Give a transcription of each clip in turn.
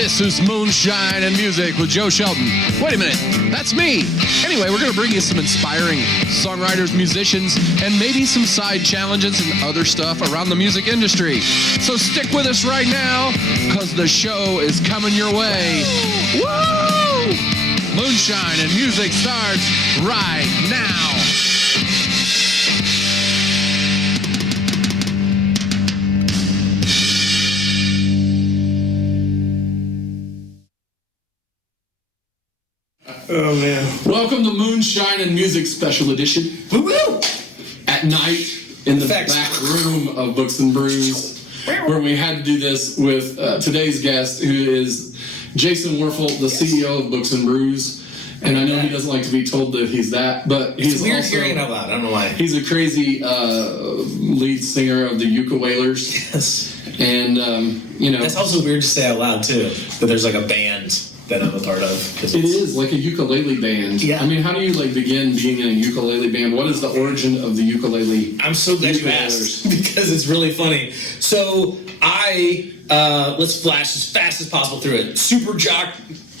This is Moonshine and Music with Joe Shelton. Wait a minute, that's me. Anyway, we're going to bring you some inspiring songwriters, musicians, and maybe some side challenges and other stuff around the music industry. So stick with us right now, because the show is coming your way. Woo! Moonshine and Music starts right now. Oh, man. Welcome to Moonshine and Music Special Edition. Woo-woo! At night in the back room of Books and Brews, where we had to do this with today's guest, who is Jason Wuerfel, the CEO of Books and Brews. And I know he doesn't like to be told that he's that, but he's it's weird also hearing it out loud. I don't know why. He's a crazy lead singer of the Ukulelers. Yes. And, you know. That's also weird to say out loud, too, that there's like a band that I'm a part of. It is like a ukulele band. Yeah. I mean, how do you like begin being in a ukulele band? What is the origin of the ukulele? I'm so glad you asked, because it's really funny. So I, let's flash as fast as possible through it. Super jock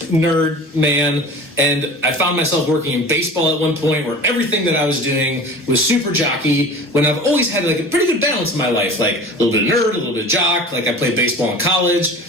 nerd man, and I found myself working in baseball at one point where everything that I was doing was super jockey, when I've always had like a pretty good balance in my life, like a little bit of nerd, a little bit of jock, like I played baseball in college.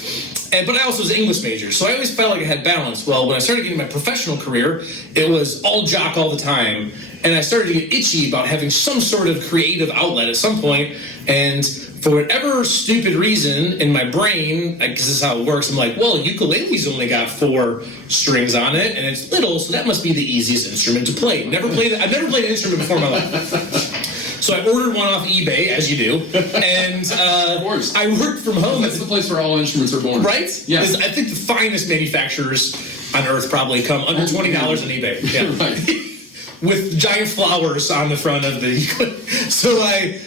But I also was an English major, so I always felt like I had balance. Well, when I started getting my professional career, it was all jock all the time, and I started to get itchy about having some sort of creative outlet at some point, and for whatever stupid reason in my brain, because this is how it works, I'm like, well, ukulele's only got 4 strings on it, and it's little, so that must be the easiest instrument to play. I've never played an instrument before in my life. So I ordered one off eBay, as you do, and of course. I worked from home. That's the place where all instruments are born. Right? Yeah. I think the finest manufacturers on earth probably come under $20 on eBay. Yeah. Right. With giant flowers on the front of the... So I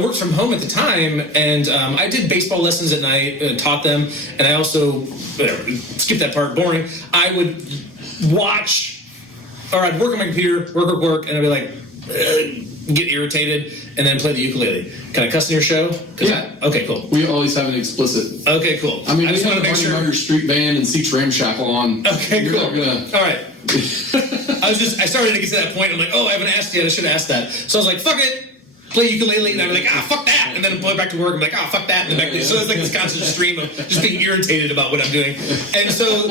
worked from home at the time, and I did baseball lessons at night, taught them, and I also, skip that part, boring, I would watch, or I'd work on my computer, work, and I'd be like... get irritated, and then play the ukulele. Can I cuss in your show? Yeah. Okay, cool. We always have an explicit. Okay, cool. I mean, I we just want to make sure. your street band and Seats Ramshackle on. Okay, You're cool. not gonna... All right. I started to get to that point. I'm like, oh, I haven't asked yet. I should have asked that. So I was like, fuck it. Play ukulele, and I'm like, fuck that. And then I'm going back to work. I'm like, fuck that. And then back to, so it's like this constant stream of just being irritated about what I'm doing. And so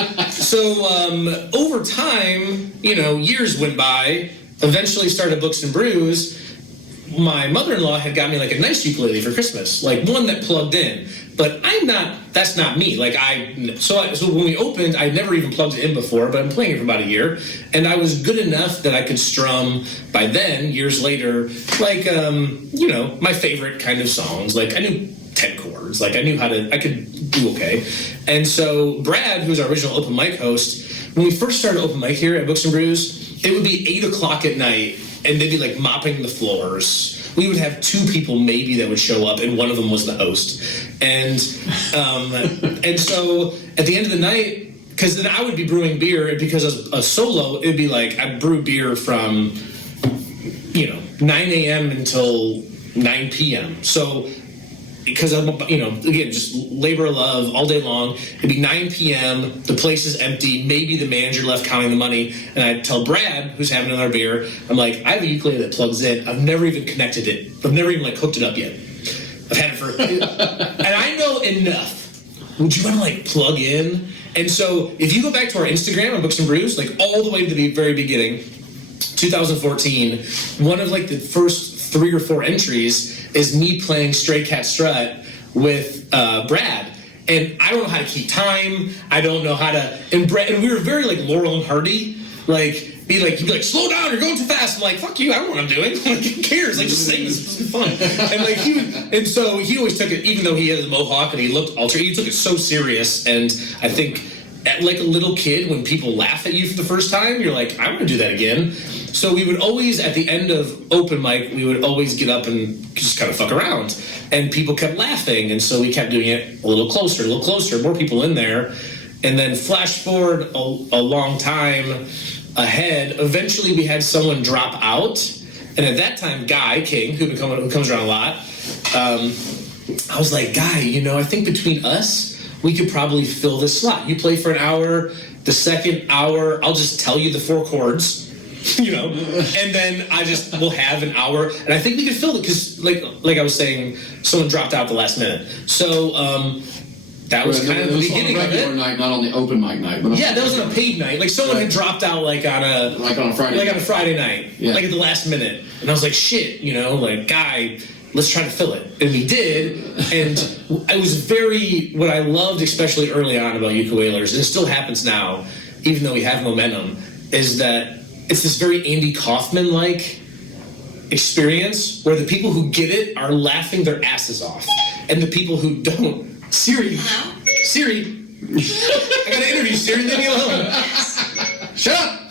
over time, years went by. Eventually started Books and Brews. My mother-in-law had got me like a nice ukulele for Christmas, like one that plugged in. But that's not me. So when we opened, I'd never even plugged it in before, but I'm playing it for about a year. And I was good enough that I could strum, by then, years later, my favorite kind of songs. Like I knew 10 chords, I could do okay. And so Brad, who's our original open mic host, when we first started open mic here at Books and Brews, it would be 8 o'clock at night, and they'd be like mopping the floors. We would have 2 people maybe that would show up, and one of them was the host. And so at the end of the night, because then I would be brewing beer, and because as a solo, it'd be like I'd brew beer from 9 a.m. until 9 p.m. So because I'm, again, just labor of love all day long. It'd be 9 p.m., the place is empty, maybe the manager left counting the money, and I'd tell Brad, who's having another beer, I'm like, I have a ukulele that plugs in. I've never even connected it. I've never even, hooked it up yet. I've had it for... and I know enough. Would you want to, plug in? And so, if you go back to our Instagram on Books and Brews, all the way to the very beginning, 2014, one of, the first 3 or 4 entries is me playing Stray Cat Strut with Brad. And I don't know how to keep time. I don't know how to... And we were very, Laurel and Hardy. He'd be like, slow down, you're going too fast. I'm like, fuck you, I don't know what I'm doing. Who cares? Just sing, this is fun. And so he always took it, even though he had a mohawk and he looked altered, he took it so serious. And I think, like a little kid, when people laugh at you for the first time, you're like, I want to do that again. So we would always, at the end of open mic, we would always get up and just kind of fuck around. And people kept laughing, and so we kept doing it a little closer, more people in there. And then flash forward a long time ahead, eventually we had someone drop out. And at that time, Guy King, who comes around a lot, I was like, Guy, I think between us, we could probably fill this slot. You play for an hour. The second hour, I'll just tell you the 4 chords. And then we'll have an hour, and I think we could fill it because, like I was saying, someone dropped out the last minute. So that was kind of the beginning of it. Night, not on the open mic night. But that was on a paid night. Like someone had dropped out on a Friday night, like at the last minute, and I was like, shit, guy. Let's try to fill it. And we did. And it was what I loved, especially early on about ukulelers, and it still happens now, even though we have momentum, is that it's this very Andy Kaufman-like experience where the people who get it are laughing their asses off. And the people who don't, Siri, I got to interview Siri, leave me alone. Shut up!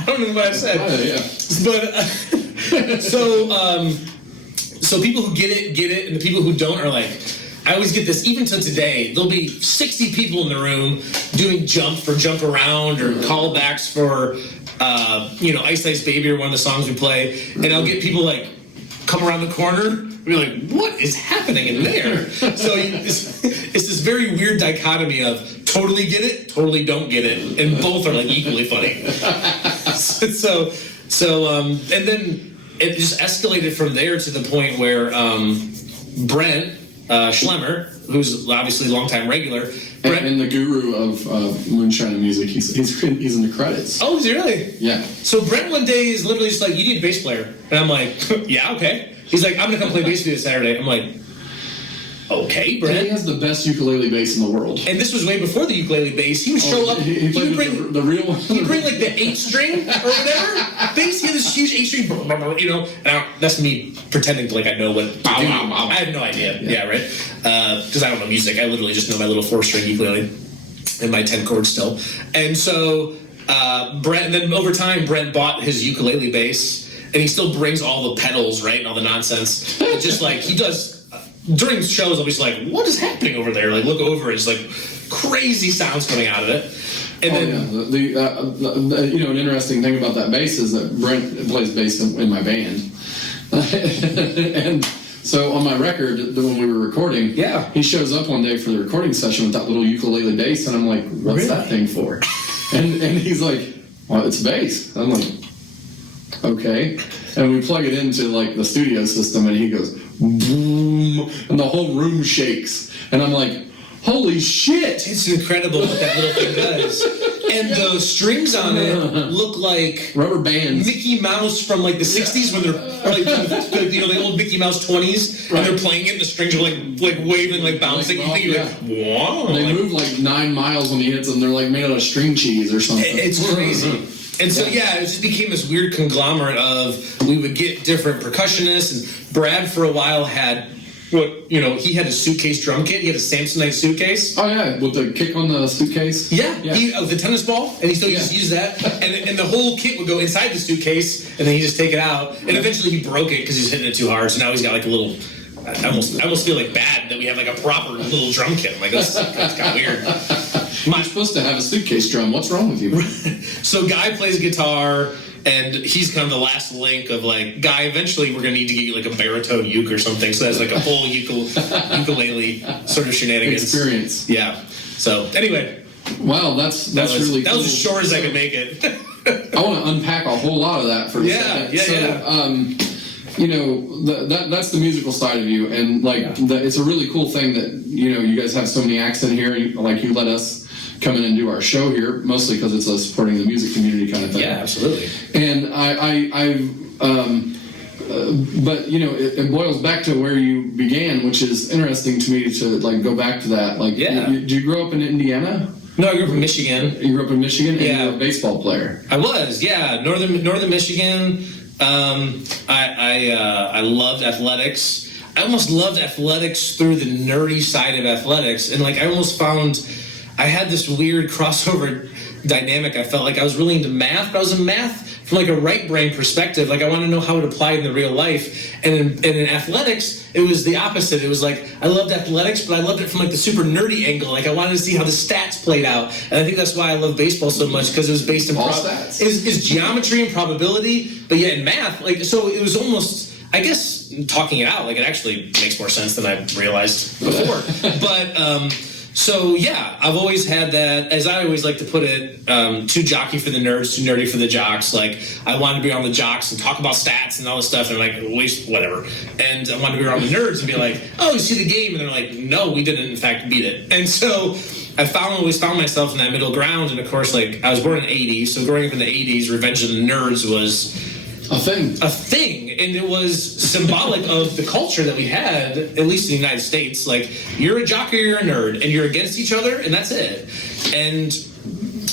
I don't know what I said. But so people who get it, and the people who don't are like, I always get this, even to today, there'll be 60 people in the room doing jump around or callbacks for Ice Ice Baby or one of the songs we play, and I'll get people like come around the corner and be like, what is happening in there? So it's this very weird dichotomy of totally get it, totally don't get it, and both are like equally funny. And then it just escalated from there to the point where Brent Schlemmer, who's obviously a longtime regular, and the guru of Moonshine music, he's in the credits. Oh, is he really? Yeah. So Brent one day is literally just like, you need a bass player, and I'm like, yeah, okay. He's like, I'm gonna come play bass with you this Saturday. I'm like, okay, Brent. He has the best ukulele bass in the world. And this was way before the ukulele bass. He would show up. He would bring the real one. He'd bring like the 8-string or whatever bass. He had this huge 8-string, And that's me pretending to like I know what to do. I have no idea. Yeah, right. Because I don't know music. I literally just know my little 4-string ukulele and my 10 chords still. And so Brent. And then over time, Brent bought his ukulele bass, and he still brings all the pedals, right, and all the nonsense. And just like he does. During shows, I'll be just like, what is happening over there? Like, look over, it's like crazy sounds coming out of it. And an interesting thing about that bass is that Brent plays bass in my band. And so on my record, when we were recording, he shows up one day for the recording session with that little ukulele bass, and I'm like, what's that thing for? And he's like, well, it's bass. I'm like, okay. And we plug it into like the studio system, and he goes, boom, and the whole room shakes. And I'm like, holy shit! It's incredible what that little thing does. And the strings on it look like rubber bands. Mickey Mouse from like the 60s when they're like the old Mickey Mouse 20s, and they're playing it and the strings are like waving, like bouncing. Like, you think like, wow. They move like 9 miles when he hits them. They're like made out of string cheese or something. It's crazy. And so, it just became this weird conglomerate of, we would get different percussionists, and Brad for a while had, he had a suitcase drum kit. He had a Samsonite suitcase. Oh, yeah, with the kick on the suitcase? Yeah. The tennis ball, and he still used to use that. And the whole kit would go inside the suitcase, and then he'd just take it out. And eventually he broke it because he was hitting it too hard, so now he's got like a little... I almost feel like bad that we have like a proper little drum kit. I'm like, that's kind of weird. You're supposed to have a suitcase drum. What's wrong with you? So Guy plays guitar, and he's kind of the last link of like, Guy, eventually we're going to need to get you like a baritone uke or something. So that's like a full ukulele sort of shenanigans. Experience. Yeah. So anyway. Wow, that's really cool. That was as short as I could make it. I want to unpack a whole lot of that for a second. That's the musical side of you, and it's a really cool thing that you guys have so many acts in here. You let us come in and do our show here, mostly because it's a supporting the music community kind of thing. Yeah, absolutely. And but it boils back to where you began, which is interesting to me to go back to that. Did you grow up in Indiana? No, I grew up in Michigan. You grew up in Michigan, and you were a baseball player. I was, northern Michigan. I loved athletics. I almost loved athletics through the nerdy side of athletics, and I almost found I had this weird crossover dynamic. I felt like I was really into math, but I was in math from a right brain perspective. I wanted to know how it applied in the real life, and in athletics, it was the opposite. It was I loved athletics, but I loved it from the super nerdy angle. I wanted to see how the stats played out, and I think that's why I love baseball so much, because it was based in stats. Is geometry and probability, but yet in math, so it was almost, I guess, talking it out, like, it actually makes more sense than I realized before. But so yeah, I've always had that, as I always like to put it, too jockey for the nerds, too nerdy for the jocks. Like, I wanted to be on the jocks and talk about stats and all this stuff, and like, waste whatever. And I wanted to be around the nerds and be like, oh, you see the game? And they're like, no, we didn't in fact beat it. And so I always found myself in that middle ground. And of course, like, I was born in the 80s, so growing up in the 80s, Revenge of the Nerds was a thing, and it was symbolic of the culture that we had, at least in the United States. Like, you're a jock or you're a nerd, and you're against each other, and that's it. And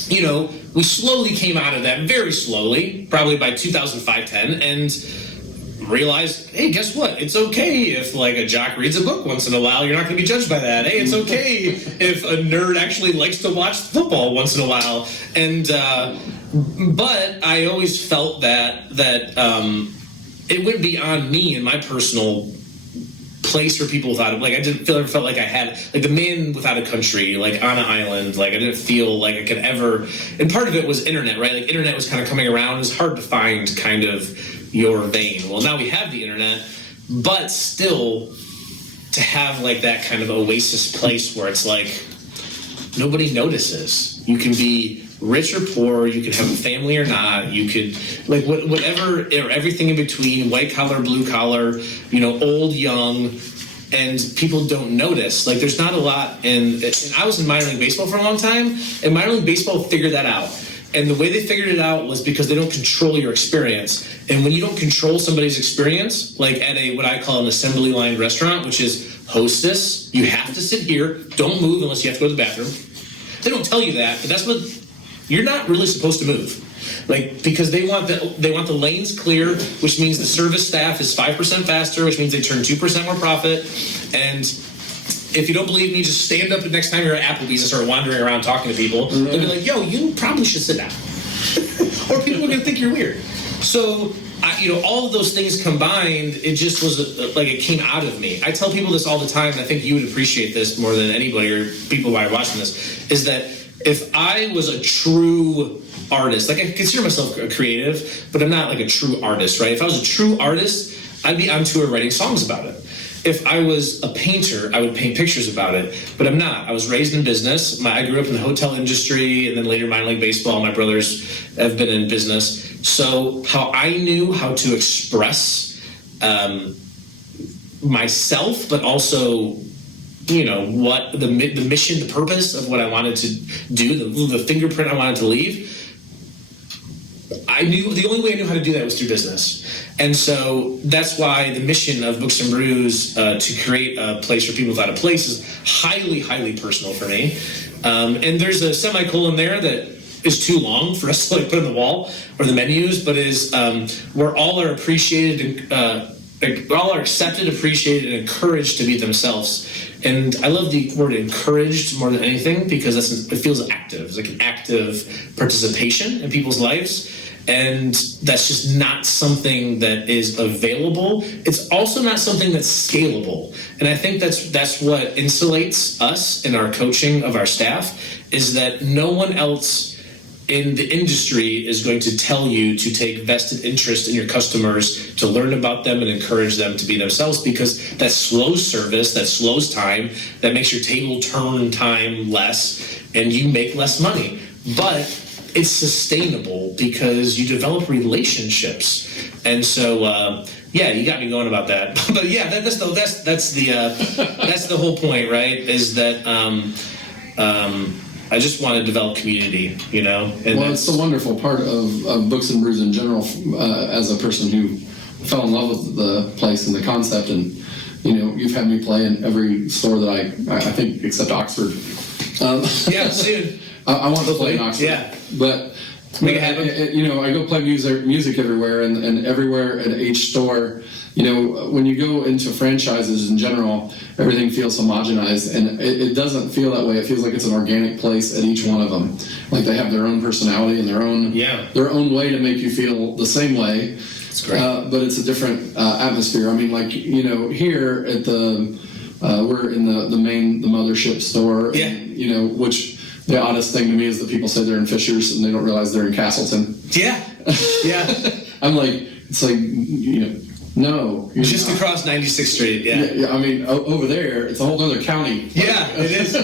you know, we slowly came out of that, very slowly, probably by 2005-10, and realized, hey, guess what? It's okay if, like, a jock reads a book once in a while. You're not going to be judged by that. Hey, it's okay if a nerd actually likes to watch football once in a while. And but I always felt that it went beyond me and my personal place for people without it. Like, I didn't ever felt like I had, like, the man without a country, like, on an island. Like, I didn't feel like I could ever. And part of it was internet, right? Like, internet was kind of coming around. It was hard to find kind of your vein. Well, now we have the internet, but still to have, like, that kind of oasis place where it's like nobody notices. You can be rich or poor, you could have a family or not, you could, like, whatever, or everything in between, white collar, blue collar, you know, old, young, and people don't notice. Like, there's not a lot and I was in minor league baseball for a long time, and minor league baseball figured that out. And the way they figured it out was because they don't control your experience. And when you don't control somebody's experience, like at a, what I call an assembly line restaurant, which is hostess, you have to sit here, don't move unless you have to go to the bathroom. They don't tell you that, but that's what, you're not really supposed to move. Like, because they want the lanes clear, which means the service staff is 5% faster, which means they turn 2% more profit. And if you don't believe me, just stand up the next time you're at Applebee's and start wandering around talking to people. Mm-hmm. They'll be like, yo, you probably should sit down. Or people are going to think you're weird. So, you know, all of those things combined, it just was like it came out of me. I tell people this all the time, and I think you would appreciate this more than anybody, or people who are watching this, is that if I was a true artist, like, I consider myself a creative, but I'm not like a true artist, right? If I was a true artist, I'd be on tour writing songs about it. If I was a painter, I would paint pictures about it, but I'm not. I was raised in business. I grew up in the hotel industry, and then later minor league baseball. My brothers have been in business. So how I knew how to express myself, but also, you know, what the mission, the purpose of what I wanted to do, the fingerprint I wanted to leave, I knew the only way I knew how to do that was through business. And so that's why the mission of Books and Brews, to create a place for people without a place, is highly, highly personal for me. And there's a semicolon there that is too long for us to, like, put on the wall or the menus, but is where all are appreciated, all are accepted, appreciated, and encouraged to be themselves. And I love the word encouraged more than anything, because it feels active. It's like an active participation in people's lives. And that's just not something that is available. It's also not something that's scalable. And I think that's what insulates us in our coaching of our staff, is that no one else in the industry is going to tell you to take vested interest in your customers, to learn about them and encourage them to be themselves, because that slows service, that slows time, that makes your table turn time less, and you make less money. But it's sustainable because you develop relationships. And so, yeah, you got me going about that. But yeah, that's the whole point, right? Is that I just want to develop community, you know. And well, it's the wonderful part of Books and Brews in general. As a person who fell in love with the place and the concept, and you know, you've had me play in every store that I think except Oxford. Yeah, soon. I want to play in Oxford. Yeah, but make it happen. You know, I go play music everywhere, and everywhere at each store. You know, when you go into franchises in general, everything feels homogenized, and it doesn't feel that way. It feels like it's an organic place at each one of them. Like they have their own personality and their own way to make you feel the same way. That's great. But it's a different atmosphere. I mean, like, you know, here at the we're in the Mothership store. Yeah. And, you know, which the oddest thing to me is that people say they're in Fishers and they don't realize they're in Castleton. Yeah. Yeah. I'm like, it's like, you know, No, you're Just not. across 96th Street. Yeah, I mean, over there, it's a whole other county. Yeah, it is.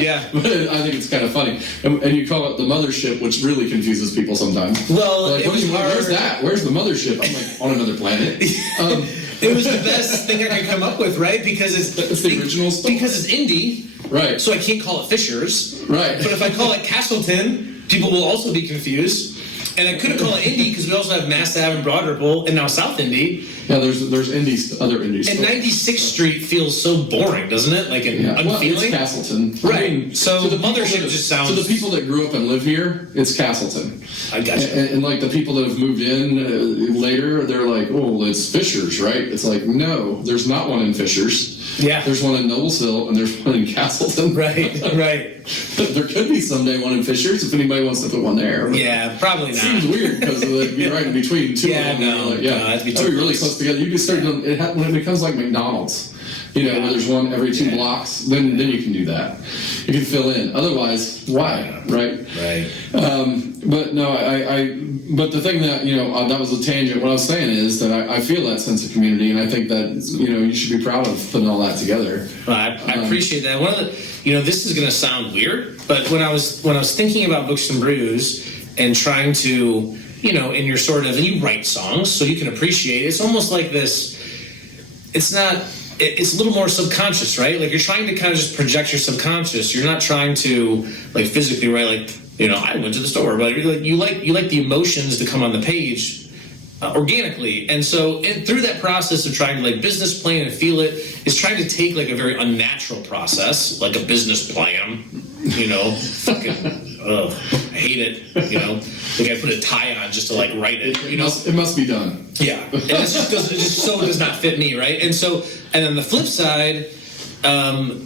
Yeah. But I think it's kind of funny. And you call it the Mothership, which really confuses people sometimes. Well, Like, it was where's that? Where's the Mothership? I'm like, on another planet. It was the best thing I could come up with, right? Because It's the original stuff. Because it's indie, Right. so I can't call it Fisher's. Right. But if I call it Castleton, people will also be confused. And I couldn't call it indie because we also have Mass Ave and Broad Ripple, and now South Indy. Yeah, there's indies, other indies. And 96th Street feels so boring, doesn't it? Like an Well, it's unfeeling. Castleton. Right. I mean, So to the people Mothership that- just sounds. To the people that grew up and live here, it's Castleton. I gotcha. And like the people that have moved in later, they're like, oh, it's Fishers, right? It's like, no, there's not one in Fishers. Yeah. There's one in Noblesville and there's one in Castleton. Right, right. There could be someday one in Fishers if anybody wants to put one there. But Yeah, probably it not. seems weird because it'd be right in between two Yeah, of them. no, Like, no, that'd be too really close. close together. You can start doing when it becomes like McDonald's. Where there's one every 2 blocks, then you can do that. You can fill in. Otherwise, why? Right? Right. But no, but the thing that, that was a tangent. What I was saying is that I feel that sense of community, and I think that, you should be proud of putting all that together. Well, I appreciate that. One of the, this is going to sound weird, but when I was thinking about Books and Brews and trying to, in your sort of, and you write songs, so you can appreciate it. It's almost like this. It's not. It's a little more subconscious, right? Like you're trying to kind of just project your subconscious. You're not trying to like physically write, like I went to the store, but you like the emotions to come on the page organically. And so through that process of trying to like business plan and feel it is trying to take like a very unnatural process, like a business plan. Fucking I hate it. Like I put a tie on just to like write it. It must be done. Yeah, and it just so does not fit me, right? And on the flip side,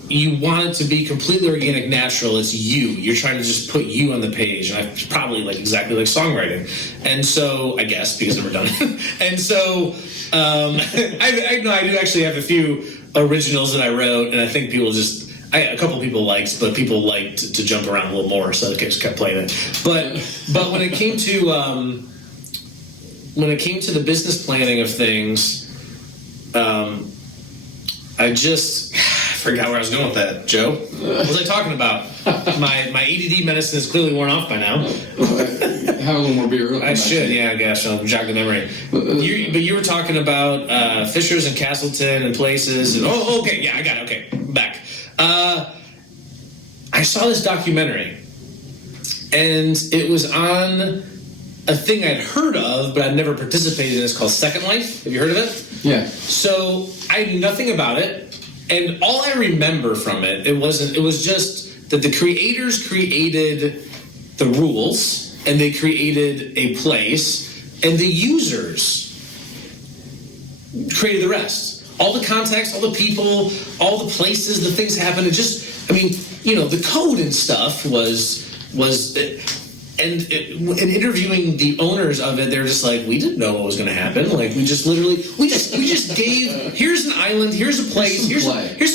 you want it to be completely organic, natural. It's you. You're trying to just put you on the page, and it's probably like exactly like songwriting. And so I guess because I've never done it. And so I know I do actually have a few originals that I wrote, and I think people a couple people liked, but people liked to jump around a little more, so I just kept playing it. But when it came to the business planning of things, I forgot where I was going with that. Joe, what was I talking about? My ADD medicine is clearly worn off by now. Have a little more beer. I should, yeah, gosh, I'll jog the memory. But you were talking about Fishers and Castleton and places. And, okay, yeah, I got it. Okay, back. I saw this documentary, and it was on a thing I'd heard of, but I'd never participated in. It's called Second Life. Have you heard of it? Yeah. So I knew nothing about it, and all I remember from it, it was just that the creators created the rules, and they created a place, and the users created the rest. All the context, all the people, all the places, the things happen. The code and stuff was. And interviewing the owners of it, they're just like, we didn't know what was going to happen. Like we just gave. Here's an island. Here's a place. Here's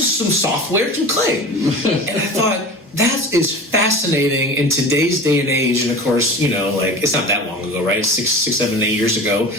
some software. Some clay. And I thought that is fascinating in today's day and age. And of course, it's not that long ago, right? 6, 7, 8 years ago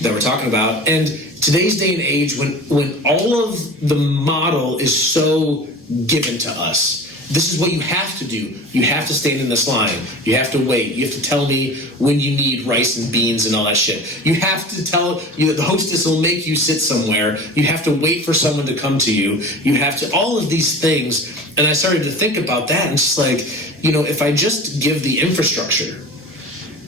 that we're talking about. And today's day and age, when all of the model is so given to us. This is what you have to do. You have to stand in this line. You have to wait. You have to tell me when you need rice and beans and all that shit. You have to tell the hostess will make you sit somewhere. You have to wait for someone to come to you. You have to all of these things. And I started to think about that, and it's like, if I just give the infrastructure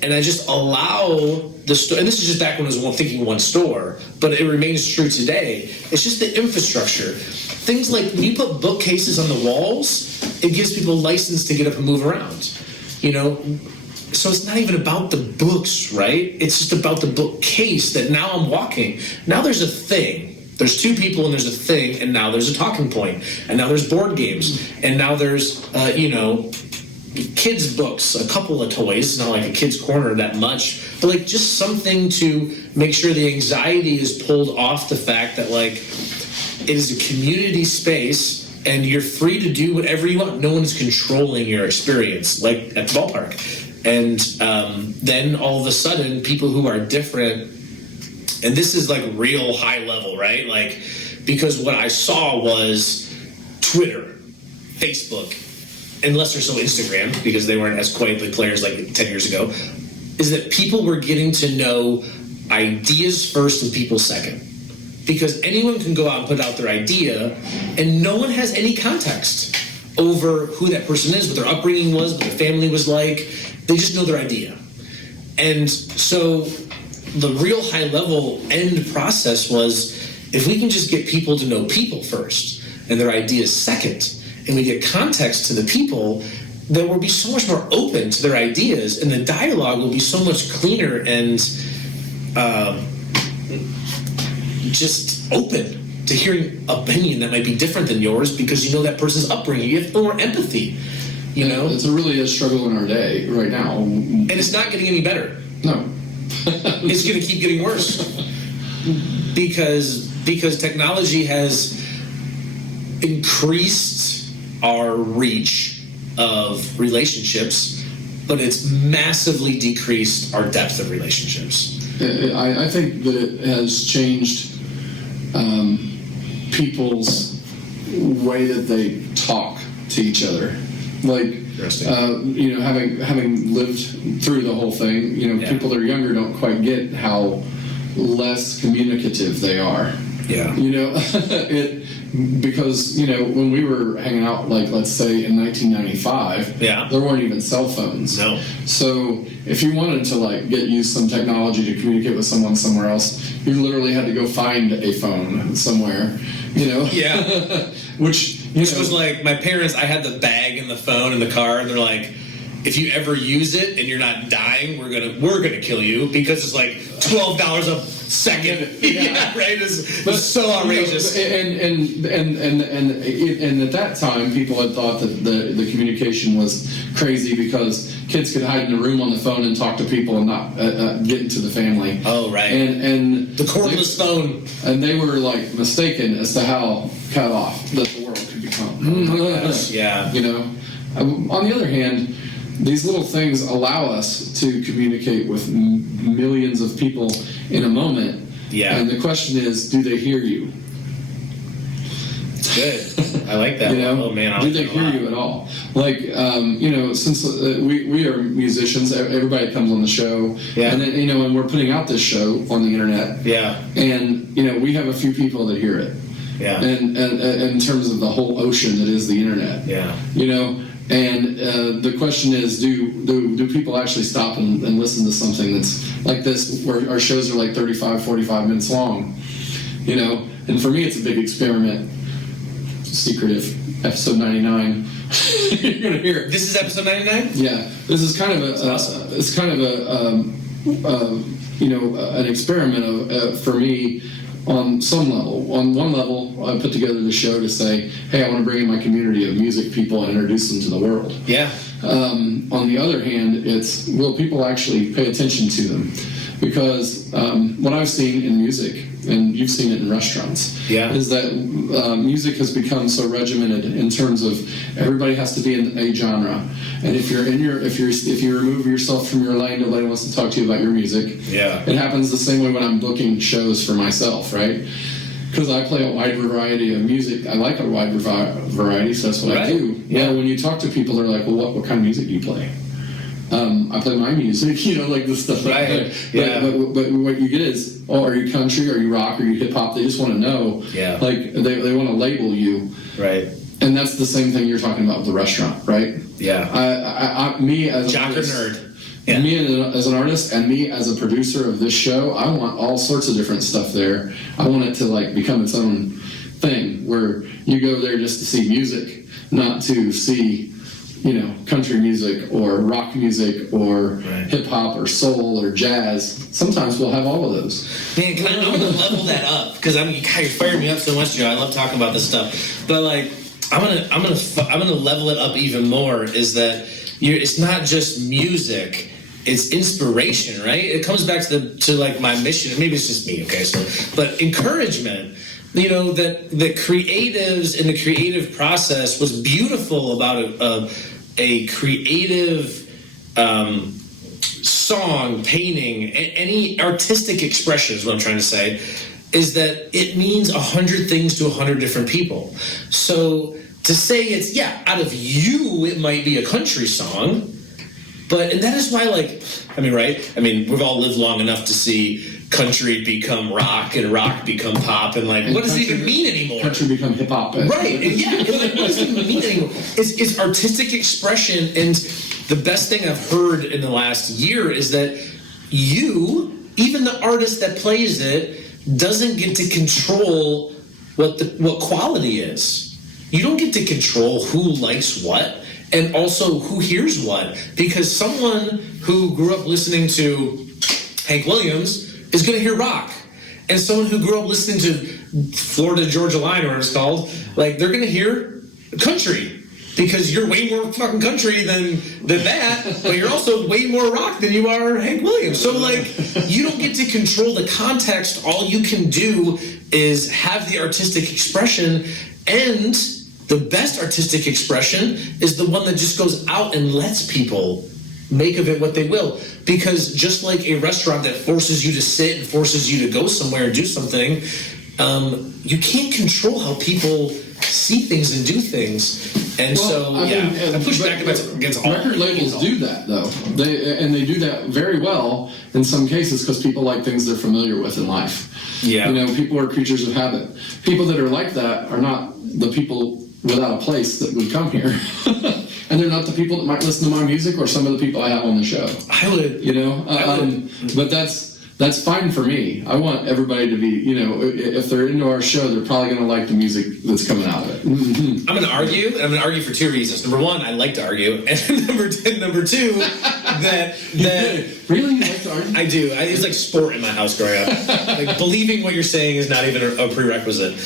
and I just allow the store, and this is just back when I was thinking one store, but it remains true today. It's just the infrastructure. Things like when you put bookcases on the walls, it gives people license to get up and move around. So it's not even about the books, right? It's just about the bookcase that now I'm walking. Now there's a thing. There's two people and there's a thing, and now there's a talking point, and now there's board games, and now there's kids' books, a couple of toys, not like a kid's corner that much, but like just something to make sure the anxiety is pulled off the fact that like it is a community space and you're free to do whatever you want. No one's controlling your experience, like at the ballpark. And then all of a sudden, people who are different and this is like real high level, right? Like, because what I saw was Twitter, Facebook, and less or so Instagram, because they weren't as quite the players like 10 years ago, is that people were getting to know ideas first and people second. Because anyone can go out and put out their idea, and no one has any context over who that person is, what their upbringing was, what their family was like. They just know their idea. And so the real high level end process was, if we can just get people to know people first and their ideas second, and we get context to the people, then we'll be so much more open to their ideas, and the dialogue will be so much cleaner and just open to hearing opinion that might be different than yours, because you know that person's upbringing. You have more empathy, you know? It's really a struggle in our day right now. And it's not getting any better. No. It's going to keep getting worse. Because technology has increased our reach of relationships, but it's massively decreased our depth of relationships. I think that it has changed people's way that they talk to each other. Like, you know, having lived through the whole thing, you know, people that are younger don't quite get how less communicative they are. Yeah. You know, because, you know, when we were hanging out, like, let's say in 1995, there weren't even cell phones. No. So if you wanted to, like, use some technology to communicate with someone somewhere else, you literally had to go find a phone somewhere, you know? Yeah. Which was like, my parents, I had the bag and the phone in the car, and they're like, if you ever use it and you're not dying, we're gonna kill you, because it's like $12 a second. Yeah, right. It's so outrageous. You know, and at that time, people had thought that the communication was crazy because kids could hide in a room on the phone and talk to people and not get into the family. Oh, right. And the cordless phone. And they were like mistaken as to how cut off that the world could become. Oh my gosh, yeah. You know. On the other hand, these little things allow us to communicate with millions of people in a moment. Yeah. And the question is, do they hear you? Good. I like that. You know? Oh man, do they hear you at all? Like, you know, since we are musicians, everybody comes on the show. Yeah. And then, you know, and we're putting out this show on the internet. Yeah. And, you know, we have a few people that hear it. Yeah. And in terms of the whole ocean that is the internet. Yeah. You know. And the question is, do people actually stop and listen to something that's like this, where our shows are like 35, 45 minutes long, you know? And for me, it's a big experiment. Secretive, episode 99. You're gonna hear it. This is episode 99? Yeah. This is kind of you know, an experiment for me. On some level. On one level, I put together the show to say, hey, I want to bring in my community of music people and introduce them to the world. Yeah. On the other hand, it's, will people actually pay attention to them? Because what I've seen in music, and you've seen it in restaurants, is that music has become so regimented in terms of everybody has to be in a genre, and if you remove yourself from your lane, nobody wants to talk to you about your music. Yeah, it happens the same way when I'm booking shows for myself, right? Because I play a wide variety of music. I like a wide variety, so that's what I do. Yeah. Well, when you talk to people, they're like, well, what kind of music do you play? I play my music, you know, like this stuff. Right. Yeah. But what you get is, oh, are you country? Are you rock? Are you hip hop? They just want to know. Yeah. Like they want to label you. Right. And that's the same thing you're talking about with the restaurant, right? Yeah. Me as jock or nerd. Yeah. Me as an artist and me as a producer of this show, I want all sorts of different stuff there. I want it to like become its own thing where you go there just to see music, not to see, you know, country music or rock music or hip hop or soul or jazz. Sometimes we'll have all of those. Man, I'm going to level that up because you're firing me up so much, Joe. I love talking about this stuff, but like I'm gonna level it up even more. Is that it's not just music. It's inspiration, right? It comes back to like my mission. Maybe it's just me, okay? So, but encouragement. You know, that the creatives in the creative process, was beautiful about a creative song, painting, any artistic expression is what I'm trying to say, is that it means 100 things to 100 different people. So to say it's, out of you, it might be a country song, and that is why, we've all lived long enough to see country become rock and rock become pop, and what does it even mean anymore? Country become hip hop. Right, and what does it even mean anymore? It's artistic expression, and the best thing I've heard in the last year is that even the artist that plays it, doesn't get to control what quality is. You don't get to control who likes what, and also who hears what, because someone who grew up listening to Hank Williams is going to hear rock, and someone who grew up listening to Florida Georgia Line, or it's called, they're going to hear country, because you're way more fucking country than that, but you're also way more rock than you are Hank Williams. So you don't get to control the context. All you can do is have the artistic expression, and the best artistic expression is the one that just goes out and lets people make of it what they will. Because just like a restaurant that forces you to sit and forces you to go somewhere and do something, you can't control how people see things and do things. And I push back against all record labels do that, though. They do that very well in some cases, because people like things they're familiar with in life. Yeah. People are creatures of habit. People that are like that are not the people without a place that would come here. And they're not the people that might listen to my music or some of the people I have on the show. I would. But that's fine for me. I want everybody to be, if they're into our show, they're probably going to like the music that's coming out of it. Mm-hmm. I'm going to argue, and I'm going to argue for two reasons. Number one, I like to argue, and number two, that really, you like to argue? I do. It's like sport in my house growing up. Believing what you're saying is not even a prerequisite.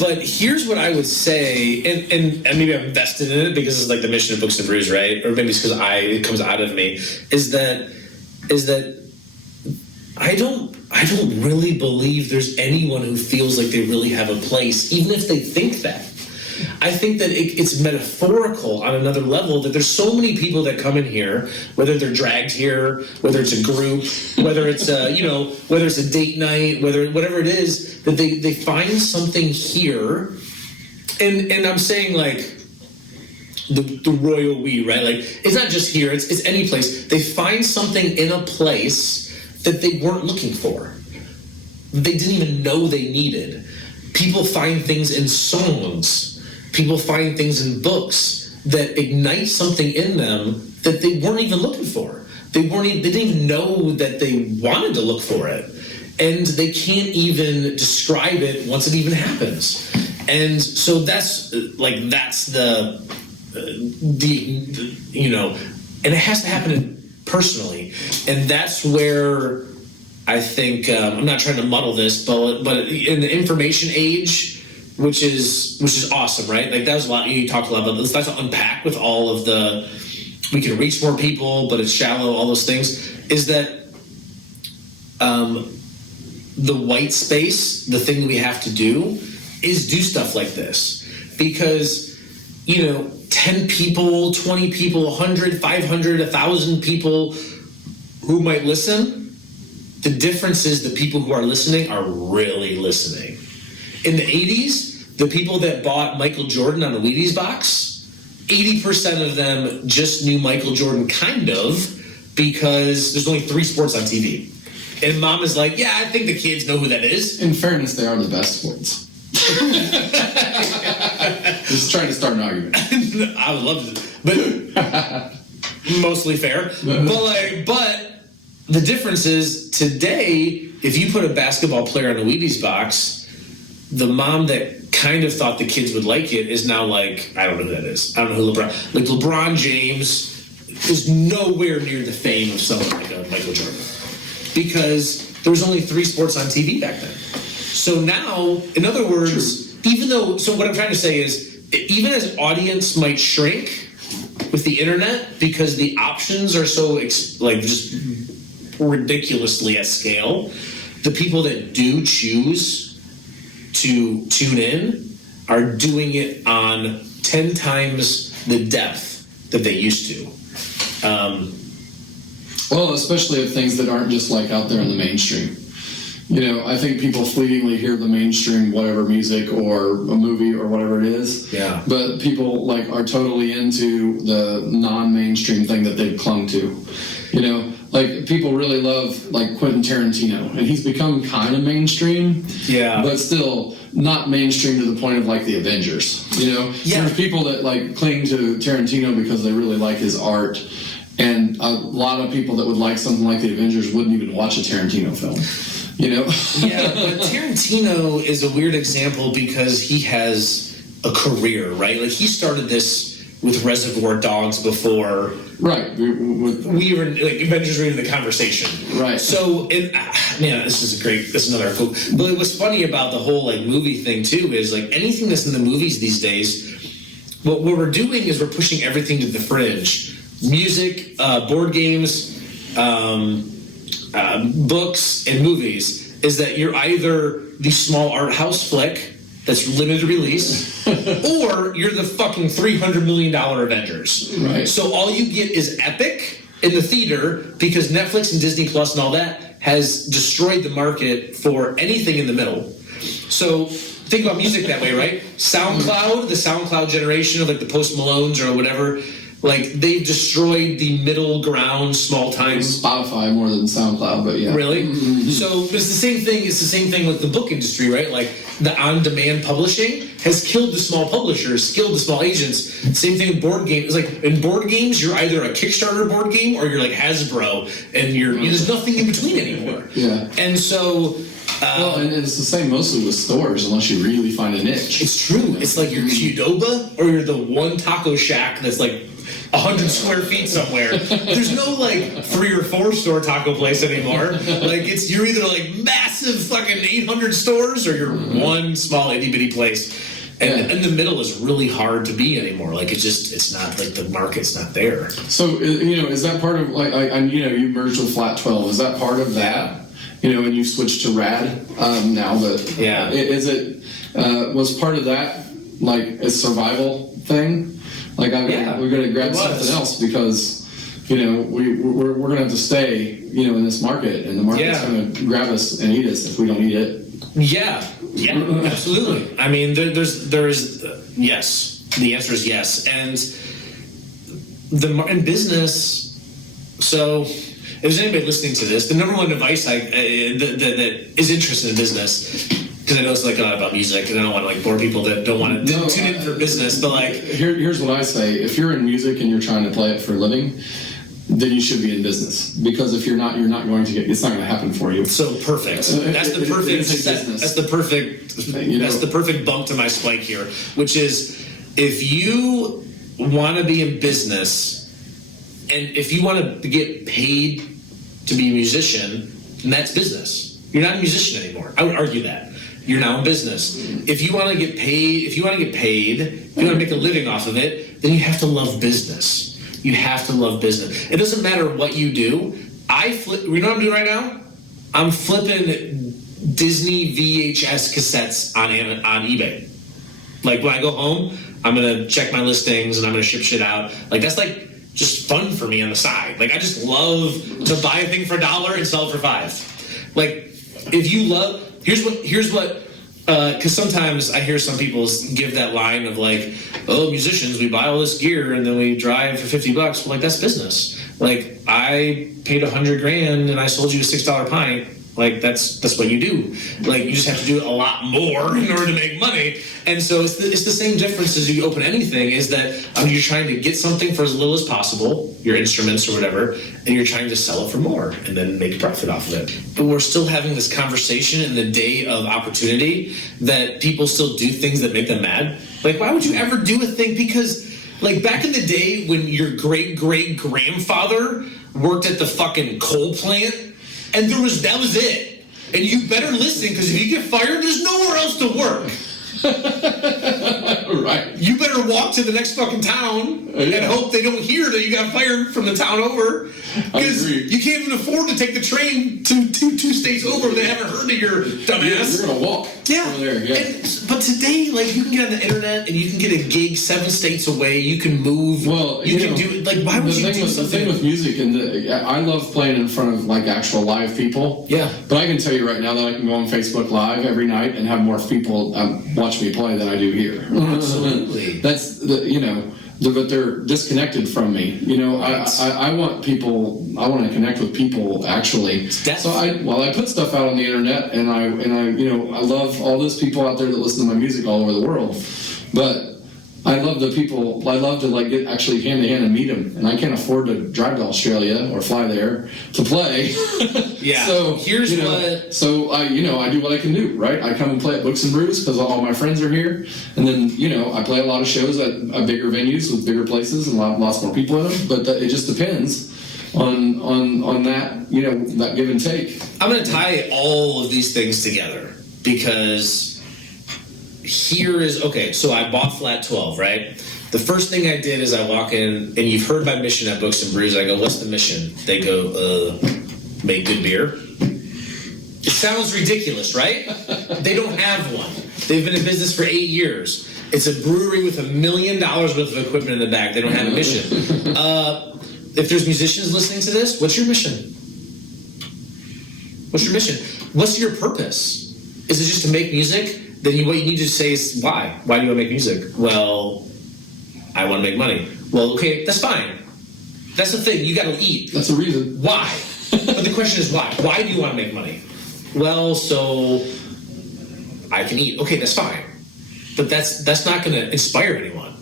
But here's what I would say, and maybe I'm invested in it because it's the mission of Books and Brews, right? Or maybe it's because it comes out of me. Is that I don't really believe there's anyone who feels like they really have a place, even if they think that. I think that it's metaphorical on another level, that there's so many people that come in here, whether they're dragged here, whether it's a group, whether it's whether it's a date night, whatever it is, that they find something here, and I'm saying the royal we, right? It's not just here, it's any place. They find something in a place that they weren't looking for. They didn't even know they needed. People find things in songs. People find things in books that ignite something in them that they weren't even looking for. They didn't even know that they wanted to look for it. And they can't even describe it once it even happens. And so that's the and it has to happen personally. And that's where I think, I'm not trying to muddle this, but in the information age, which is awesome, right? That was a lot, you talked a lot about this. That's to unpack with all of we can reach more people, but it's shallow, all those things, is that the white space, the thing we have to do is do stuff like this. Because, 10 people, 20 people, 100, 500, 1,000 people who might listen, the difference is the people who are listening are really listening. In the 80s, the people that bought Michael Jordan on a Wheaties box, 80% of them just knew Michael Jordan kind of, because there's only 3 sports on TV. And mom is like, yeah, I think the kids know who that is. In fairness, they are the best sports. Just trying to start an argument. I would love to, but mostly fair. But the difference is today, if you put a basketball player on a Wheaties box, the mom that kind of thought the kids would like it is now I don't know who that is. I don't know who LeBron James is nowhere near the fame of someone like a Michael Jordan, because there was only 3 sports on TV back then. So now, in other words, so what I'm trying to say is, even as audience might shrink with the internet because the options are so just ridiculously at scale, the people that do choose to tune in are doing it on 10 times the depth that they used to. Well, especially of things that aren't just like out there in the mainstream. You know, I think people fleetingly hear the mainstream, whatever music or a movie or whatever it is. Yeah. But people like are totally into the non-mainstream thing that they've clung to. You know, like people really love like Quentin Tarantino, and he's become kind of mainstream. Yeah. But still not mainstream to the point of like the Avengers. You know, Yeah. There's people that like cling to Tarantino because they really like his art. And a lot of people that would like something like the Avengers wouldn't even watch a Tarantino film. You know? Yeah, but Tarantino is a weird example because he has a career, right? Like he started this with Reservoir Dogs before. Right. We were like Avengers were in the conversation. Right. So, man, this is another cool. But what's funny about the whole like movie thing too is like anything that's in the movies these days. What we're doing is we're pushing everything to the fringe. Music, board games, books, and movies is that you're either the small art house flick that's limited release, or you're the fucking $300 million Avengers. Right. So all you get is epic in the theater because Netflix and Disney Plus and all that has destroyed the market for anything in the middle. So think about music that way, right? SoundCloud, the SoundCloud generation of like the Post Malones or whatever. Like, they've destroyed the middle ground, small time. Spotify more than SoundCloud, but yeah. Really? Mm-hmm. So it's the same thing. It's the same thing with the book industry, right? Like, the on-demand publishing has killed the small publishers, killed the small agents. Same thing with board games. Like, in board games, you're either a Kickstarter board game or you're like Hasbro, and there's nothing in between anymore. Yeah. And so... well, and it's the same mostly with stores, unless you really find a niche. It's true. It's like you're Qdoba or you're the one taco shack that's like 100 square feet somewhere. There's no like 3 or 4 store taco place anymore. Like you're either like massive fucking 800 stores or you're one small itty bitty place. And in the middle is really hard to be anymore. Like it's not like the market's not there. So you know, is that part of like you know, you merged with Flat 12? Is that part of that? You know, and you switched to Rad now, but yeah, is it was part of that like a survival thing? Like we're going to grab something else because you know we're going to have to stay in this market, and the market's going to grab us and eat us if we don't eat it. Yeah, absolutely. I mean, there's yes. The answer is yes, and in business, so. If there's anybody listening to this, the number one advice that is interested in business, because I know it's like a lot about music, and I don't want to like bore people that don't want to tune in for business, but like here's what I say: if you're in music and you're trying to play it for a living, then you should be in business. Because if you're not going to get. It's not going to happen for you. So perfect. That's the perfect. That's the perfect. That's the perfect bump to my spike here, which is if you want to be in business, and if you want to get paid to be a musician, then that's business. You're not a musician anymore. I would argue that. You're now in business. If you want to get paid, if you want to make a living off of it, then you have to love business. You have to love business. It doesn't matter what you do. You know what I'm doing right now? I'm flipping Disney VHS cassettes on eBay. Like when I go home, I'm going to check my listings and I'm going to ship shit out. Like that's like just fun for me on the side. Like I just love to buy a thing for $1 and sell it for $5. Like if you love, here's what, because sometimes I hear some people give that line of like, oh, musicians, we buy all this gear and then we drive for $50. Well, like that's business. Like I paid $100,000 and I sold you a $6 pint. Like that's what you do. Like you just have to do it a lot more in order to make money. And so it's the same difference as you open anything is that you're trying to get something for as little as possible, your instruments or whatever, and you're trying to sell it for more and then make a profit off of it. But we're still having this conversation in the day of opportunity that people still do things that make them mad. Like why would you ever do a thing? Because like back in the day when your great-great-grandfather worked at the fucking coal plant, and that was it. And you better listen, because if you get fired, there's nowhere else to work. Right. You better walk to the next fucking town and hope they don't hear that you got fired from the town over. Because you can't even afford to take the train to two states over. They haven't heard of your dumbass. You're going to walk over there. Yeah. But today, like, you can get on the internet and you can get a gig 7 states away. You can move. Well, you can do like. Why would you do something? The thing with music, and I love playing in front of like actual live people. Yeah. But I can tell you right now that I can go on Facebook Live every night and have more people watch me play than I do here. Absolutely. That's but they're disconnected from me. I want people. I want to connect with people actually. So I put stuff out on the internet, and I I love all those people out there that listen to my music all over the world. But I love the people. I love to like get actually hand to hand and meet them, and I can't afford to drive to Australia or fly there to play. Yeah. So here's what. So I do what I can do, right? I come and play at Books and Brews because all my friends are here, and then I play a lot of shows at bigger venues with bigger places and lots more people in them. But it just depends on that that give and take. I'm going to tie all of these things together because. Here is, okay, so I bought Flat 12, right? The first thing I did is I walk in, and you've heard my mission at Books and Brews. I go, what's the mission? They go, make good beer. It sounds ridiculous, right? They don't have one. They've been in business for 8 years. It's a brewery with $1 million worth of equipment in the back. They don't have a mission. If there's musicians listening to this, what's your mission? What's your mission? What's your purpose? Is it just to make music? Then what you need to say is why? Why do you want to make music? Well, I want to make money. Well, okay, that's fine. That's the thing. You got to eat. That's the reason. Why? But the question is why? Why do you want to make money? Well, so I can eat. Okay, that's fine. But that's not going to inspire anyone.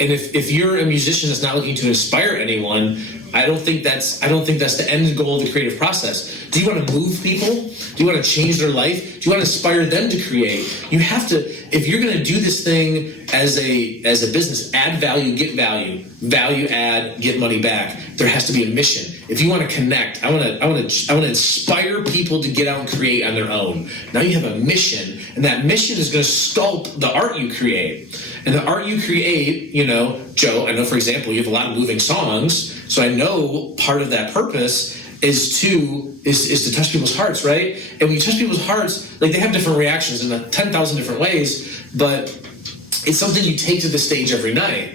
And if you're a musician that's not looking to inspire anyone, I don't think that's the end goal of the creative process. Do you want to move people? Do you want to change their life? Do you want to inspire them to create? You have to, if you're going to do this thing as a business, add value, get value, value add, get money back. There has to be a mission. If you want to connect, I want to inspire people to get out and create on their own. Now you have a mission, and that mission is going to sculpt the art you create. And the art you create, Joe, I know, for example, you have a lot of moving songs, so I know part of that purpose is to touch people's hearts, right? And when you touch people's hearts, like, they have different reactions in 10,000 different ways, but it's something you take to the stage every night.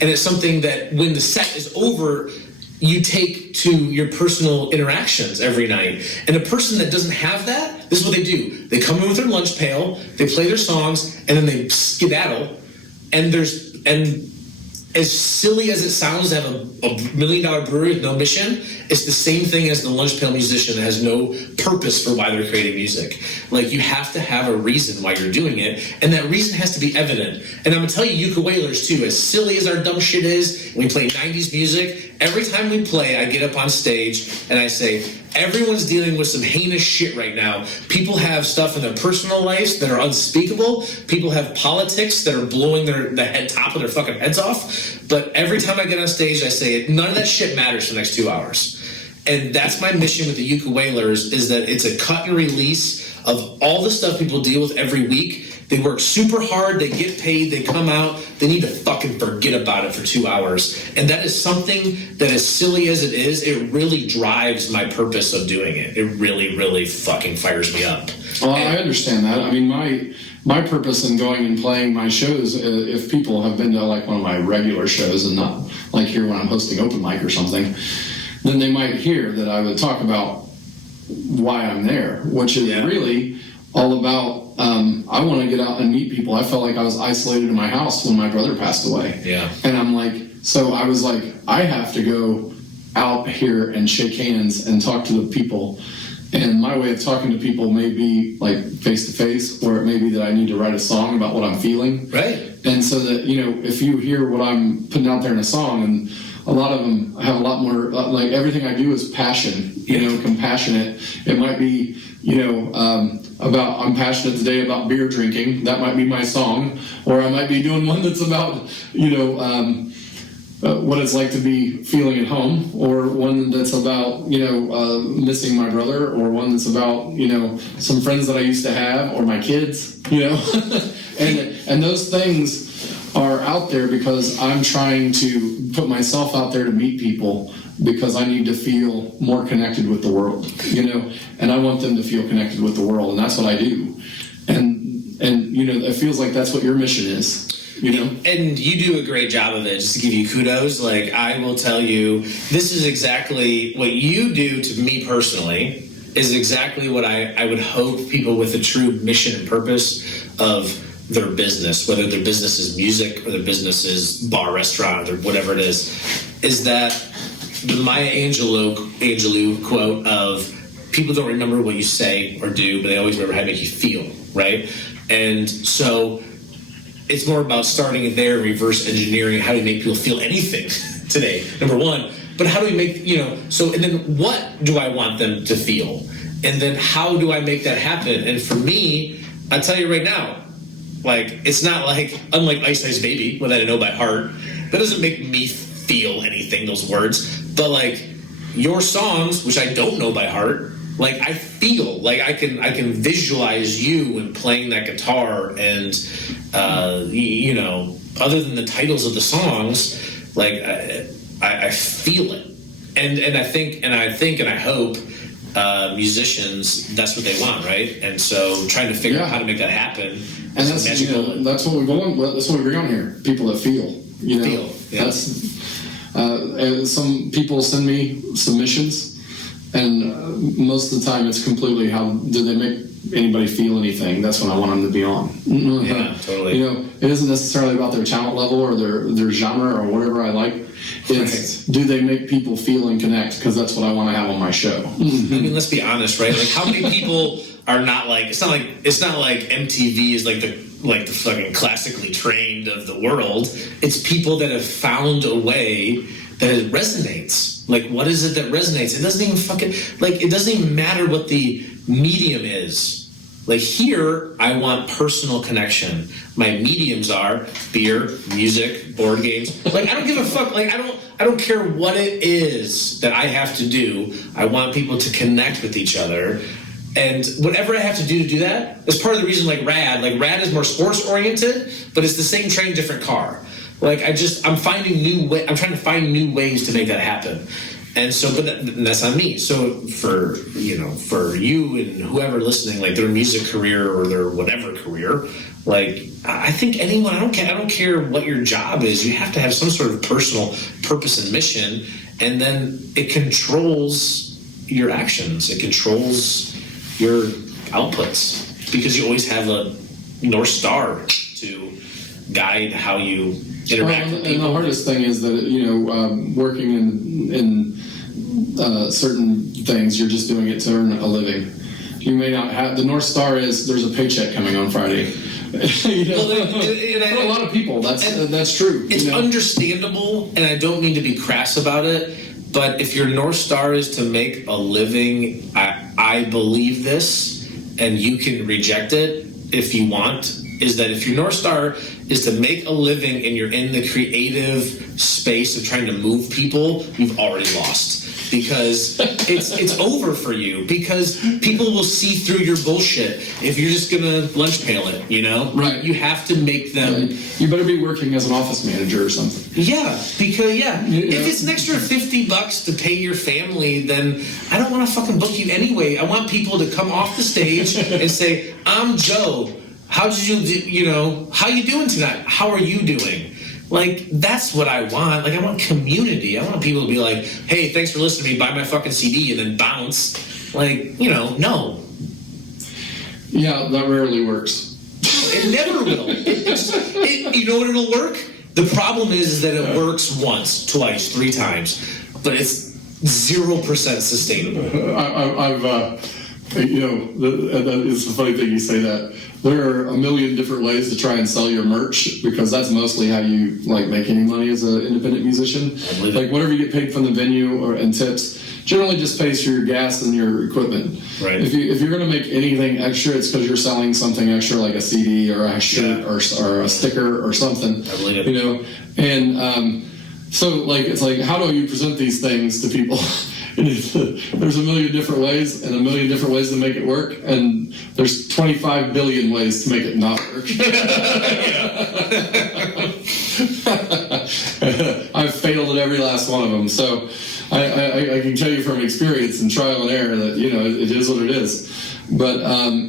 And it's something that when the set is over, you take to your personal interactions every night. And a person that doesn't have that, this is what they do. They come in with their lunch pail, they play their songs, and then they skedaddle. And as silly as it sounds to have a $1 million brewery with no mission, it's the same thing as the lunch pail musician that has no purpose for why they're creating music. Like, you have to have a reason why you're doing it, and that reason has to be evident. And I'm gonna tell you, ukulelers too, as silly as our dumb shit is, when we play 90s music, every time we play, I get up on stage and I say, everyone's dealing with some heinous shit right now. People have stuff in their personal lives that are unspeakable. People have politics that are blowing the top of their fucking heads off. But every time I get on stage, I say, none of that shit matters for the next 2 hours. And that's my mission with the ukulelers, is that it's a cut and release of all the stuff people deal with every week. They work super hard, they get paid, they come out, they need to fucking forget about it for 2 hours. And that is something that, as silly as it is, it really drives my purpose of doing it. It really, really fucking fires me up. Well, I understand that. I mean, my purpose in going and playing my shows, if people have been to like one of my regular shows and not like here when I'm hosting open mic or something, then they might hear that I would talk about why I'm there, which is really all about I want to get out and meet people. I felt like I was isolated in my house when my brother passed away. Yeah. And I'm like, so I was like, I have to go out here and shake hands and talk to the people. And my way of talking to people may be like face to face, or it may be that I need to write a song about what I'm feeling. Right. And so that, if you hear what I'm putting out there in a song, and a lot of them have a lot more, like everything I do is passion, compassionate. It might be, about, I'm passionate today about beer drinking. That might be my song. Or I might be doing one that's about, what it's like to be feeling at home, or one that's about, missing my brother, or one that's about, some friends that I used to have, or my kids, and those things are out there because I'm trying to put myself out there to meet people, because I need to feel more connected with the world, and I want them to feel connected with the world, and that's what I do. And And it feels like that's what your mission is. And you do a great job of it. Just to give you kudos, like I will tell you, this is exactly what you do to me personally. Is exactly what I would hope people with a true mission and purpose of their business, whether their business is music or their business is bar, restaurant, or whatever it is that the Maya Angelou quote of people don't remember what you say or do, but they always remember how to make you feel, right? And so it's more about starting there, reverse engineering how do you make people feel anything today, number one. But how do we make, and then what do I want them to feel? And then how do I make that happen? And for me, I'll tell you right now, like, it's not like, unlike Ice Ice Baby, what I know by heart, that doesn't make me feel anything, those words. But like, your songs, which I don't know by heart, like, I feel, like, I can visualize you when playing that guitar and, other than the titles of the songs, like, I feel it, and I think and I hope musicians, that's what they want, right? And so trying to figure out how to make that happen. And that's that's what we're going. That's what we bring on here. People that feel. Feel. Yeah. That's some people send me submissions, and most of the time it's completely how do they make anybody feel anything. That's what I want them to be on. Yeah, totally. It isn't necessarily about their talent level or their genre or whatever I like. It's do they make people feel and connect, because that's what I want to have on my show. I mean, let's be honest, right? Like, how many people are not like, it's not like MTV is like the fucking classically trained of the world. It's people that have found a way that it resonates. Like, what is it that resonates? It doesn't even it doesn't even matter what the medium is. Like, here, I want personal connection. My mediums are beer, music, board games. Like, I don't give a fuck. Like, I don't care what it is that I have to do. I want people to connect with each other. And whatever I have to do that is part of the reason, like Rad is more sports oriented, but it's the same train, different car. Like, I'm trying to find new ways to make that happen. And so, that's on me. So for you and whoever listening, like their music career or their whatever career, like, I think anyone, I don't care what your job is. You have to have some sort of personal purpose and mission, and then it controls your actions. It controls your outputs, because you always have a North Star to guide how you interact with people. And the hardest thing is that working in certain things, you're just doing it to earn a living. You may not have the North Star is there's a paycheck coming on Friday. For a lot of people, that's true. It's understandable, and I don't mean to be crass about it, but if your North Star is to make a living, I believe this, and you can reject it if you want, is that if your North Star is to make a living and you're in the creative space of trying to move people, you've already lost. Because it's over for you, because people will see through your bullshit if you're just gonna lunch pail it, Right. You have to make them. You better be working as an office manager or something. Yeah, because if it's an extra $50 to pay your family, then I don't want to fucking book you anyway. I want people to come off the stage and say, "I'm Joe. How you doing tonight? How are you doing?" Like, that's what I want. Like, I want community. I want people to be like, "Hey, thanks for listening to me. Buy my fucking CD," and then bounce. Like, no. Yeah, that rarely works. It never will. You know what it'll work? The problem is that it works once, twice, 3 times, but it's 0% sustainable. It's a funny thing you say that. There are a million different ways to try and sell your merch, because that's mostly how you make any money as an independent musician. Like, whatever you get paid from the venue and tips generally just pays for your gas and your equipment. Right. If you're going to make anything extra, it's because you're selling something extra, like a CD or a shirt or a sticker or something. I believe it. And so it's like, how do you present these things to people? There's a million different ways and a million different ways to make it work, and there's 25 billion ways to make it not work. I've failed at every last one of them. So I can tell you from experience and trial and error that, you know, it is what it is. But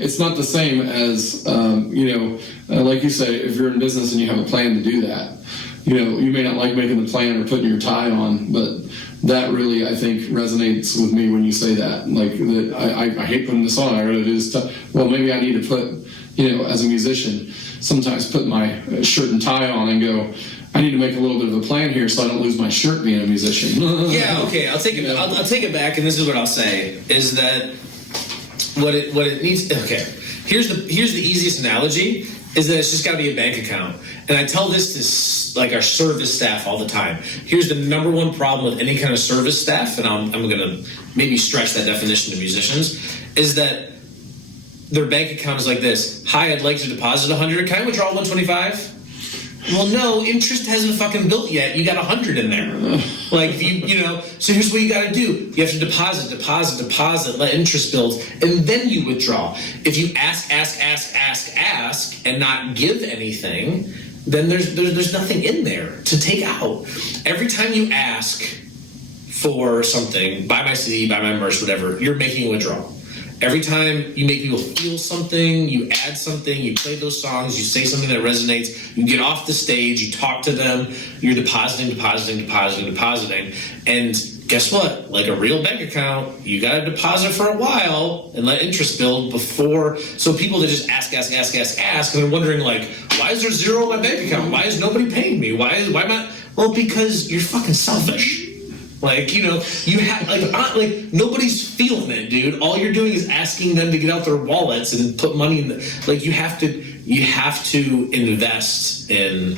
it's not the same as, like you say, if you're in business and you have a plan to do that, you know, you may not like making the plan or putting your tie on, but that really, I think, resonates with me when you say that. Like, that I hate putting this on. I gotta do this stuff. Well, maybe I need to put, you know, as a musician, sometimes put my shirt and tie on and go, I need to make a little bit of a plan here so I don't lose my shirt being a musician. Yeah, okay, I'll take it. I'll take it back, and this is what I'll say: is that what it needs. Okay, here's the easiest analogy: is that it's just got to be a bank account. And I tell this to like our service staff all the time. Here's the number one problem with any kind of service staff, and I'm going to maybe stretch that definition to musicians, is that their bank account is like this. Hi, I'd like to deposit 100. Can I withdraw 125? Well, no, interest hasn't fucking built yet. You got 100 in there. Like, you know, so here's what you got to do. You have to deposit, let interest build, and then you withdraw. If you ask, and not give anything, then there's nothing in there to take out. Every time you ask for something, buy my CD, buy my merch, whatever, you're making a withdrawal. Every time you make people feel something, you add something, you play those songs, you say something that resonates, you get off the stage, you talk to them, you're depositing. And guess what? Like a real bank account, you got to deposit for a while and let interest build before. So people that just ask, and they're wondering, like, why is there zero in my bank account? Why is nobody paying me? Why am I? Well, because you're fucking selfish. Like, you know, you have like nobody's feeling it, dude. All you're doing is asking them to get out their wallets and put money in the, like, you have to invest in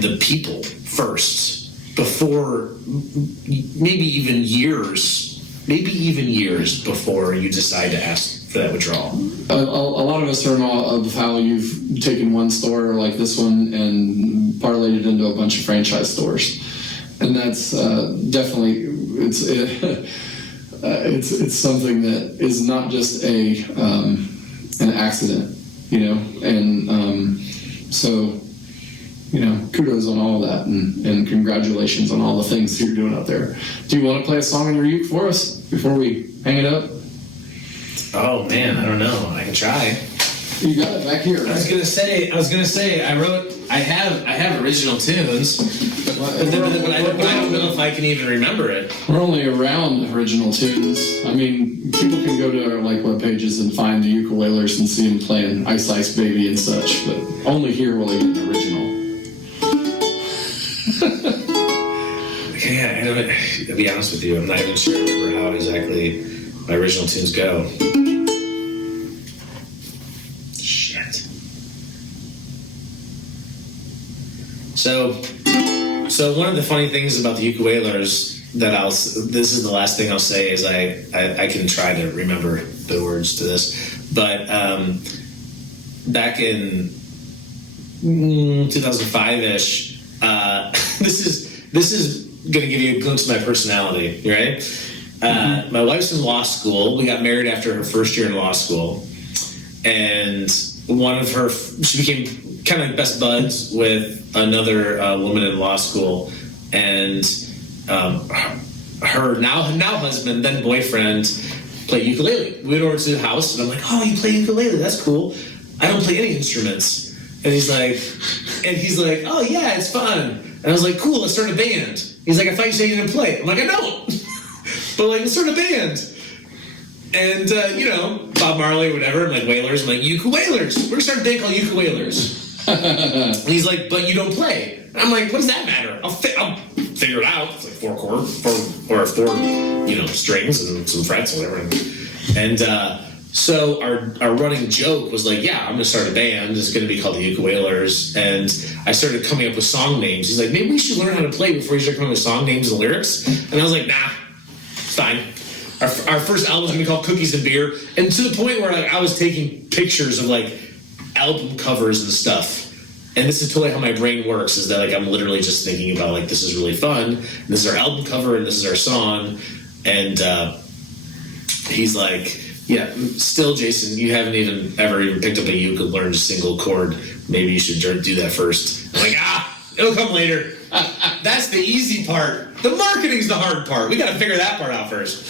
the people first before maybe even years before you decide to ask for that withdrawal. A lot of us are in awe of how you've taken one store like this one and parlayed it into a bunch of franchise stores, and that's definitely it's something that is not just an accident, you know, and so, you know, kudos on all of that, and congratulations on all the things that you're doing out there. Do you want to play a song on your uke for us before we hang it up? Oh man, I don't know. I can try. You got it back here. Right? I was gonna say. I have original tunes, but I don't know if I can even remember it. We're only around original tunes. I mean, people can go to our web pages and find the ukulelers and see them playing Ice Ice Baby and such, but only here will they get an original. Okay, I'll be honest with you. I'm not even sure I remember how exactly my original tunes go. So one of the funny things about the ukulelers this is the last thing I'll say is I can try to remember the words to this, but back in 2005-ish, this is gonna give you a glimpse of my personality, right? My wife's in law school. We got married after her first year in law school, and she became kind of like best buds with another woman in law school, and her now husband, then boyfriend, played ukulele. We went over to the house, and I'm like, "Oh, you play ukulele? That's cool. I don't play any instruments." And he's like, "Oh yeah, it's fun." And I was like, "Cool, let's start a band." He's like, "I thought you said you didn't play." I'm like, "I don't, but like, let's start a band." And you know, Bob Marley or whatever. I'm like, Wailers. I'm like, ukulelers. We're gonna start a band called Ukulelers. And he's like, "But you don't play." And I'm like, "What does that matter? I'll figure it out." It's like four strings and some frets or whatever. And so our running joke was like, "Yeah, I'm gonna start a band. It's gonna be called the Ukulelers." And I started coming up with song names. He's like, "Maybe we should learn how to play before you start coming up with song names and lyrics." And I was like, "Nah, it's fine." Our first album was gonna be called Cookies and Beer, and to the point where like I was taking pictures of like album covers and stuff. And this is totally how my brain works, is that like I'm literally just thinking about like, this is really fun, and this is our album cover and this is our song. And he's like, "Yeah, still, Jason, you haven't ever picked up a uke and learned a single chord. Maybe you should do that first." I'm like, "It'll come later." That's the easy part. The marketing's the hard part. We got to figure that part out first.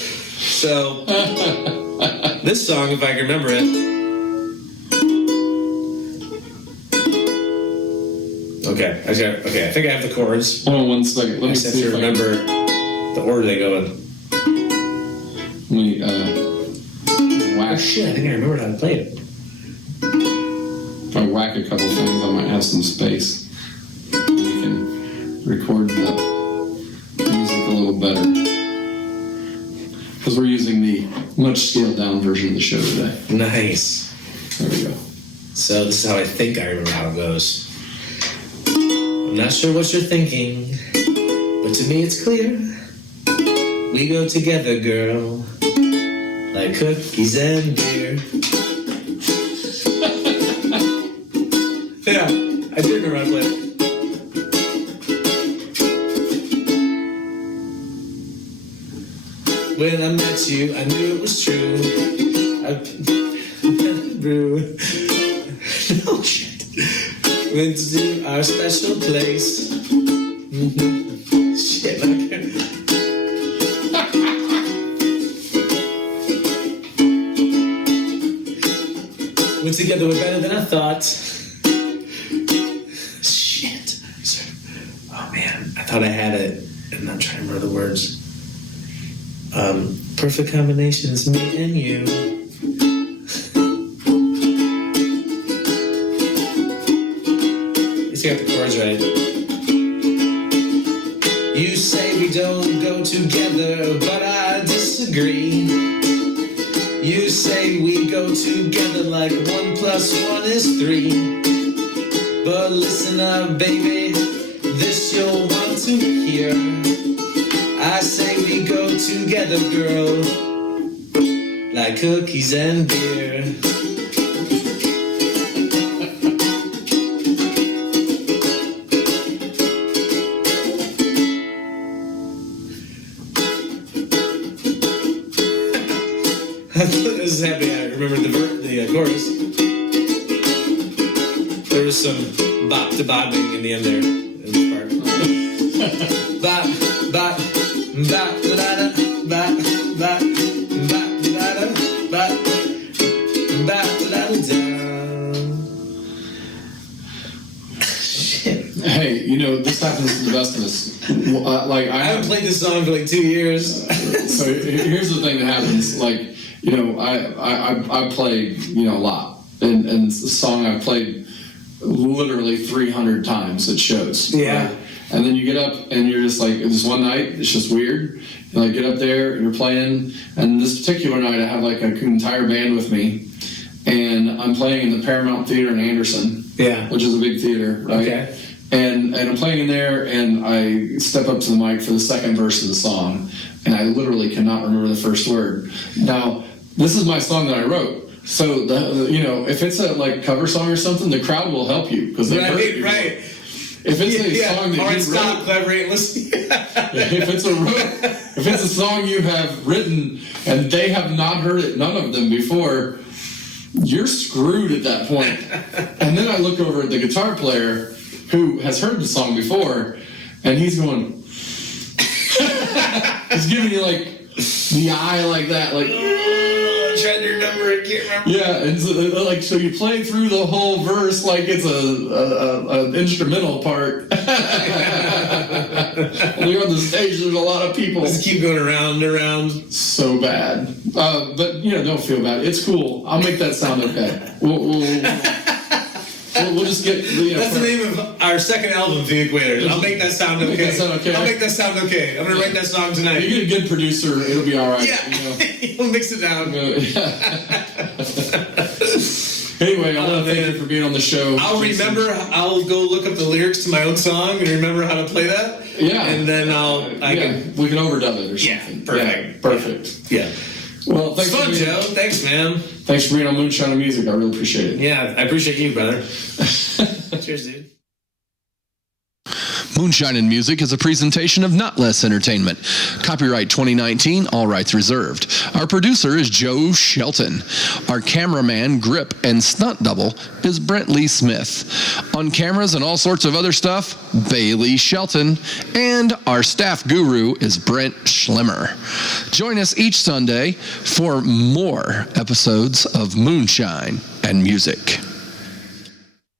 So, this song, if I can remember it. Okay, I think I have the chords. Hold on 1 second. Let I me just have see to if remember the order they go in. Let me Oh whack. shit, I think I remembered how to play it. If I whack a couple things, I might have some space. We can record the music a little better. Because we're using the much scaled down version of the show today. Nice. There we go. So this is how I think I remember how it goes. I'm not sure what you're thinking, but to me it's clear. We go together, girl, like cookies and beer. Yeah, I did remember how to play it. When I met you, I knew it was true. No shit. Went to our special place. Shit, I can't. Went together, we're better than I thought. Shit. Oh man, I thought I had it, and I'm trying to remember the words. Perfect combination is me and you. Let's get the chords right. You say we don't go together, but I disagree. You say we go together like 1 + 1 is 3. But listen up, baby, this you'll want to hear. I say we go together, girl, like cookies and beer. This is happy. I remember the chorus. There was some bop to bobbing in the end there in this part. Bop, bop, bop, da da, bop, bop, bop, da da, bop, bop, da da. Shit. Hey, you know, this happens to the best of us. Like, I haven't played this song for like 2 years. So here's the thing that happens. Like, you know, I play, you know, a lot. And it's a song I've played literally 300 times at shows. Yeah. Right? And then you get up and you're just like, this one night, it's just weird. And I get up there and you're playing. And this particular night, I have like an entire band with me. And I'm playing in the Paramount Theater in Anderson. Yeah. Which is a big theater, right? Okay. And I'm playing in there, and I step up to the mic for the second verse of the song, and I literally cannot remember the first word. Now, this is my song that I wrote. So, you know, if it's a like cover song or something, the crowd will help you because they heard it before. Right. If it's a song that all right, you stop, wrote, collaborate, listen. if it's a song you have written and they have not heard it, none of them before, you're screwed at that point. And then I look over at the guitar player who has heard the song before, and he's going, he's giving you like the eye like that, like. I'm trying to remember, I can't remember. Yeah, and so you play through the whole verse like it's an instrumental part. And you're on the stage, there's a lot of people. Just keep going around and around. So bad. But, you know, don't feel bad. It's cool. I'll make that sound okay. We'll just get... You know, that's the name of our second album, The Equators. I'll make that sound okay. Make that sound okay. I'll make that sound okay. I'm going to write that song tonight. If you get a good producer, it'll be all right. Yeah. You know? He'll mix it down. Anyway, I want to thank you for being on the show. I'll go look up the lyrics to my own song and remember how to play that. Yeah. And then we can overdub it or something. Yeah, perfect. Yeah, perfect. Yeah. Well, thanks it's fun, Joe. Thanks, man. Thanks for being on Moonshine and Music. I really appreciate it. Yeah, I appreciate you, brother. Cheers, dude. Moonshine and Music is a presentation of Notlehs Entertainment. Copyright 2019, all rights reserved. Our producer is Joe Shelton. Our cameraman, grip, and stunt double is Brent Lee Smith. On cameras and all sorts of other stuff, Bailey Shelton. And our staff guru is Brent Schlemmer. Join us each Sunday for more episodes of Moonshine and Music.